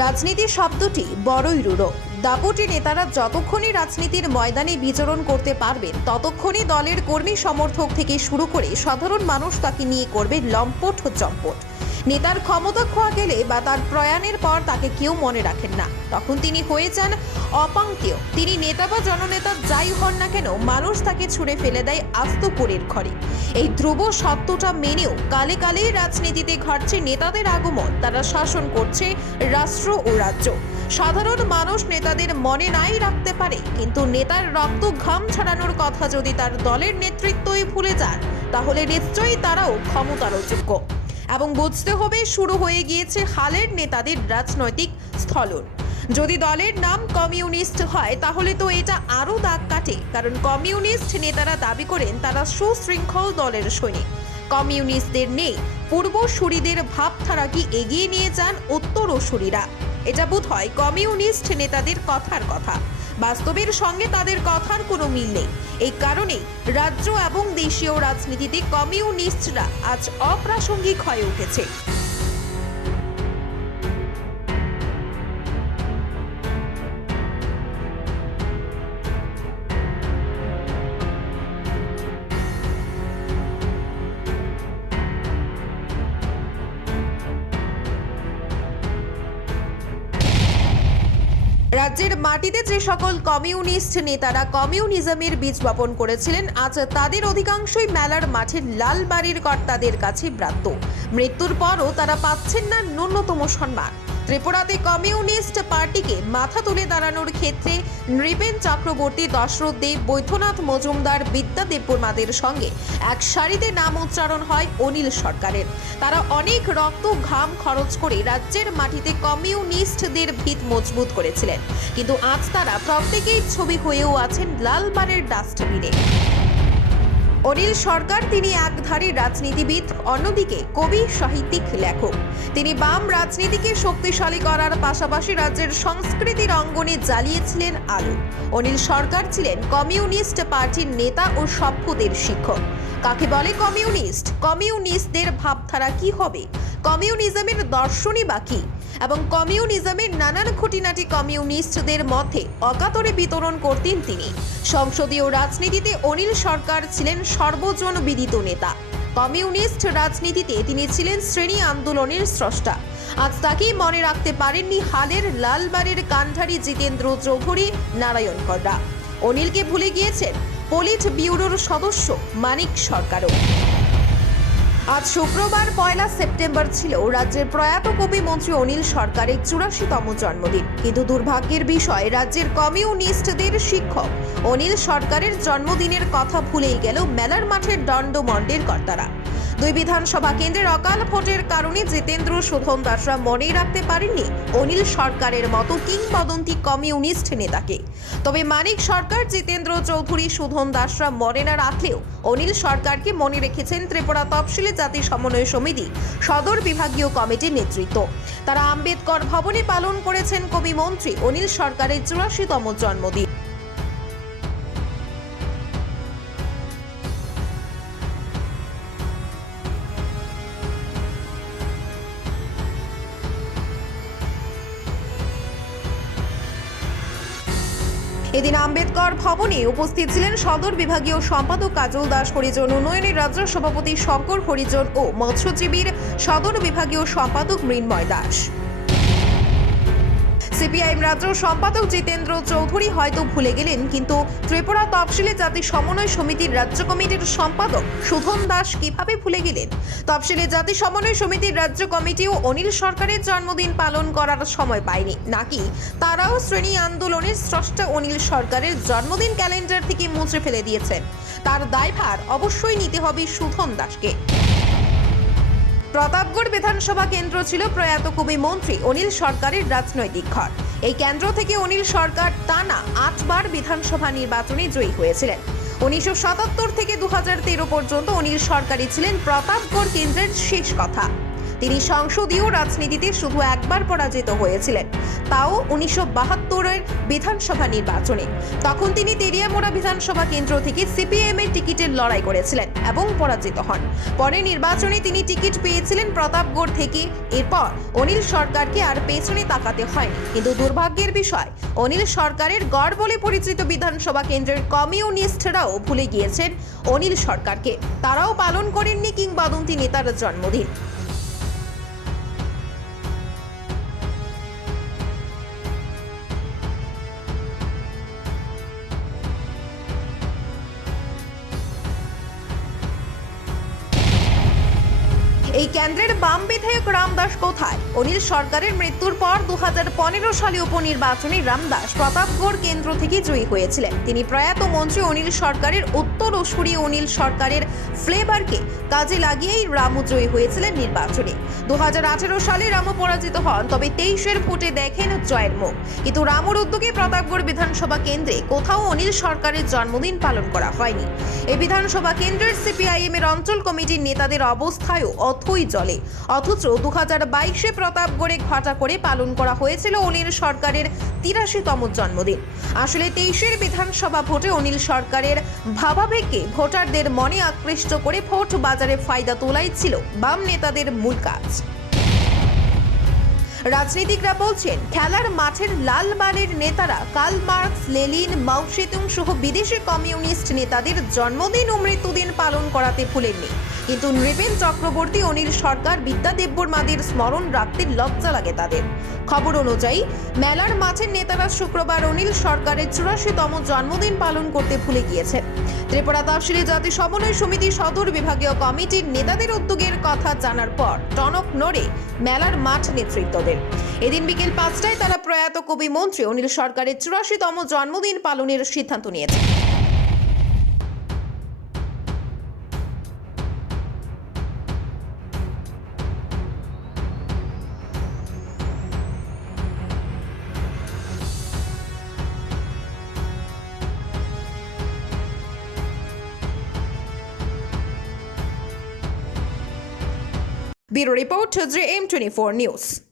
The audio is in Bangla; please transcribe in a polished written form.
রাজনীতি শব্দটি বড়ই রূঢ়। দাপুটে নেতারা যতক্ষণই রাজনীতির ময়দানে বিচরণ করতে পারবেন ততক্ষণই দলের কর্মী সমর্থক থেকে শুরু করে সাধারণ মানুষ তাকে নিয়ে করবে লম্পট ও চম্পট। নেতার ক্ষমতা খোয়া গেলে বা তার প্রয়াণের পর তাকে কেউ মনে রাখেন না, তখন তিনি হয়ে যান অপাঙ্ক্তেয়। তিনি নেতা বা জননেতা যাই হন না কেন, মানুষ তাকে ছুঁড়ে ফেলে দেয় আস্ত পোড়ের ঘরে। এই ধ্রুব সত্যটা মেনেও কালে কালে রাজনীতিতে ঘটছে নেতাদের আগমন। তারা শাসন করছে রাষ্ট্র ও রাজ্য। সাধারণ মানুষ নেতাদের মনে নাই রাখতে পারে, কিন্তু নেতার রক্ত ঘাম ছড়ানোর কথা যদি তার দলের নেতৃত্বই ভুলে যান, তাহলে নিশ্চয়ই তারাও ক্ষমতার যোগ্য। এবং বুঝতে হবে, শুরু হয়ে গিয়েছে হালের নেতাদের রাজনৈতিক স্থলন। যদি দলের নাম কমিউনিস্ট হয় তাহলে তো এটা আরো দাগ কাটে, কারণ কমিউনিস্ট নেতারা দাবি করেন তারা সুশৃঙ্খল দলের সৈনিক। কমিউনিস্টদের নেই পূর্বসূরিদের ভাবধারা কি এগিয়ে নিয়ে যান উত্তরসূরিরা। এটা বোধ হয় কমিউনিস্ট নেতাদের কথার কথা, বাস্তবের সঙ্গে তাদের কথার কোনো মিল নেই। এই কারণেই রাজ্য এবং দেশীয় রাজনীতিতে কমিউনিস্টরা আজ অপ্রাসঙ্গিক হয়ে উঠেছে। রাজ্যের মাটিতে যে সকল কমিউনিস্ট নেতারা কমিউনিজমের বীজ বপন করেছিলেন, আজ তাদের অধিকাংশই মেলার মাঠের লাল বাড়ির কর্তাদের কাছে ব্রাত্য। মৃত্যুর পরও তারা পাচ্ছেন না ন্যূনতম সম্মান। ত্রিপুরাতে কমিউনিস্ট পার্টিকে মাথা তুলে দাঁড়ানোর ক্ষেত্রে নৃপেন চক্রবর্তী, দশরথ দেব, বৈদ্যনাথ মজুমদার, বিদ্যা দেববর্মাদের সঙ্গে এক সারিতে নাম উচ্চারণ হয় অনিল সরকারের। তারা অনেক রক্ত ঘাম খরচ করে রাজ্যের মাটিতে কমিউনিস্টদের ভিত মজবুত করেছিলেন, কিন্তু আজ তারা প্রত্যেকেই ছবি হয়েও আছেন লালবারের ডাস্টবিনে। অনিল সরকার তিনি একধারে রাজনীতিবিদ, অন্যদিকে কবি, সাহিত্যিক, লেখক। তিনি বাম রাজনীতিকে শক্তিশালী করার পাশাপাশি রাজ্যের সংস্কৃতির অঙ্গনে জ্বালিয়েছিলেন আলো। অনিল সরকার ছিলেন কমিউনিস্ট পার্টির নেতা ও সভ্যদের শিক্ষক। কাকে বলে কমিউনিস্ট? কমিউনিস্টদের ভাবধারা কি হবে? কমিউনিজমের দর্শনই বা কি? এবং কমিউনিজমের নানান খুঁটিনাটি কমিউনিস্টদের মধ্যে অকাতরে বিতরণ করতেন তিনি। সংসদীয় রাজনীতিতে অনিল সরকার ছিলেন সর্বজন বিদিত নেতা। কমিউনিস্ট রাজনীতিতে তিনি ছিলেন শ্রেণী আন্দোলনের স্রষ্টা। আজ তাকেই মনে রাখতে পারেননি হালের লালবাড়ির কান্ধারী জিতেন্দ্র চৌধুরী, নারায়ণ কর্রা। অনিলকে ভুলে গিয়েছেন পলিট ব্যুরোর সদস্য মানিক সরকারও। আজ শুক্রবার 1 সেপ্টেম্বর ছিল রাজ্যের প্রয়াত কবি মন্ত্রী অনিল সরকারের 84তম জন্মদিন। কিন্তু দুর্ভাগ্যের বিষয়, রাজ্যের কমিউনিস্টদের শিক্ষক অনিল সরকারের জন্মদিনের কথা ভুলেই গেল মেলার মাঠের দণ্ডমণ্ডের কর্তারা। 2 বিধানসভা কেন্দ্রের অকাল ভোটের কারণে জিতেন্দ্র শোধন দাসরা মনেই রাখতে পারেননি অনিল সরকারের মতো কিংবদন্তি কমিউনিস্ট নেতাকে। তবে মানিক সরকার, জিতেন্দ্র চৌধুরী, শোধন দাসরা মনে না রাখলেও অনিল সরকারকে মনে রেখেছেন ত্রিপুরা তফসিলি জাতি সমন্বয় সমিতি সদর বিভাগীয় কমিটির নেতৃত্ব। তারা আম্বেদকর ভবনে পালন করেছেন কবি মন্ত্রী অনিল সরকারের 84তম জন্মদিন। এদিন আম্বেদকর ভবনে উপস্থিত ছিলেন সদর বিভাগীয় সম্পাদক কাজল দাস, হরিজন উন্নয়নের রাজ্য সভাপতি শঙ্কর হরিজন ও মৎস্যজীবীর সদর বিভাগীয় সম্পাদক মৃন্ময় দাস। সিপিআইএম রাজ্য সম্পাদক জিতেন্দ্র চৌধুরী হয়তো ভুলে গেলেন, কিন্তু ত্রিপুরা তফসিলি জাতি সমন্বয় সমিতির রাজ্য কমিটির সম্পাদক শোধন দাস কিভাবে ভুলে গেলেন? তফসিলি জাতি সমন্বয় সমিতির রাজ্য কমিটিও অনিল সরকারের জন্মদিন পালন করার সময় পায়নি, নাকি তারাও শ্রেণী আন্দোলনের স্রষ্টা অনিল সরকারের জন্মদিন ক্যালেন্ডার থেকে মুছে ফেলে দিয়েছেন? তার দায়ভার অবশ্যই নিতে হবে শোধন দাসকে। প্রতাপগড় বিধানসভা কেন্দ্র ছিল প্রয়াত কবি মন্ত্রী অনিল সরকারের রাজনৈতিক ঘর। এই কেন্দ্র থেকে অনিল সরকার টানা 8 বার বিধানসভা নির্বাচনে জয়ী হয়েছিলেন। 1977 থেকে 2013 পর্যন্ত অনিল সরকারই ছিলেন প্রতাপগড় কেন্দ্রের শেষ কথা। তিনি সংসদীয় রাজনীতিতে শুধু একবার পরাজিত হয়েছিলেন, তাও 1972-এর বিধানসভা নির্বাচনে। তখন তিনি তেলিয়ামোড়া বিধানসভা কেন্দ্র থেকে সিপিএম এর টিকিটের লড়াই করেছিলেন এবং পরাজিত হন। পরে নির্বাচনে তিনি টিকিট পেয়েছিলেন প্রতাপগড় থেকে। এরপর অনিল সরকারকে আর পেছনে তাকাতে হয়নি। কিন্তু দুর্ভাগ্যের বিষয়, অনিল সরকারের গড় বলে পরিচিত বিধানসভা কেন্দ্রের কমিউনিস্টরাও ভুলে গিয়েছেন অনিল সরকারকে। তারাও পালন করেননি কিংবদন্তি নেতার জন্মদিন। এই কেন্দ্রের বাম বিধায়ক রামদাস কোথায়? অনিল সরকারের মৃত্যুর পর 2015 সালে উপনির্বাচনে রামদাস প্রতাপগড় কেন্দ্র থেকে জয়ী হয়েছিলেন। তিনি প্রয়াত মন্ত্রী অনিল সরকারের উত্তরসূরি অনিল সরকারের ফ্লেভারকে কাজে লাগিয়েই রামু জয়ী হয়েছিলেন নির্বাচনে। 2018 সালে রামু পরাজিত হন, তবে 23-এর ভোটে দেখেন জয়ের মুখ। কিন্তু রামুর উদ্যোগে প্রতাপগড় বিধানসভা কেন্দ্রে কোথাও অনিল সরকারের জন্মদিন পালন করা হয়নি। এই বিধানসভা কেন্দ্রের সিপিআইএম এর অঞ্চল কমিটির নেতাদের অবস্থায়ও অথই জলে। অথচ 2022-এ প্রতাপগড়ে ঘটা করে পালন করা হয়েছিল অনিল সরকারের 83তম জন্মদিন। আসলে 23-এর বিধানসভা ভোটে অনিল সরকারের ভাবাবেগকে ভোটারদের মনে আকৃষ্ট করে ভোট বাজারে ফায়দা তোলাই ছিল বাম নেতাদের মূল কাজ। রাজনীতিকরা বলছেন, খেলার মাঠের লাল বারের নেতারা কার্ল মার্কস, লেনিন, মাও সেতুং সহ বিদেশি কমিউনিস্ট নেতাদের জন্মদিন ও মৃত্যুদিন পালন করাতে ভুলেননি। কিন্তু নৃপেন চক্রবর্তী, অনিল সরকার, বিদ্যা দেববর্মাদের স্মরণ রাখতে লজ্জা লাগে তাদের। খবর অনুযায়ী মেলার মাঠের নেতারা শুক্রবার অনিল সরকারের 84তম জন্মদিন পালন করতে ভুলে গিয়েছেন। ত্রিপুরা তফসিলি জাতি সমন্বয় সমিতি সদর বিভাগীয় কমিটির নেতাদের উদ্যোগের কথা জানার পর টনক নড়ে মেলার মাঠ নেতৃত্বদের। এদিন বিকেল 5টায় তারা প্রয়াত কবি মন্ত্রী অনিল সরকারের 84তম জন্মদিন পালনের সিদ্ধান্ত নিয়েছে। Bureau Report, JM24 News.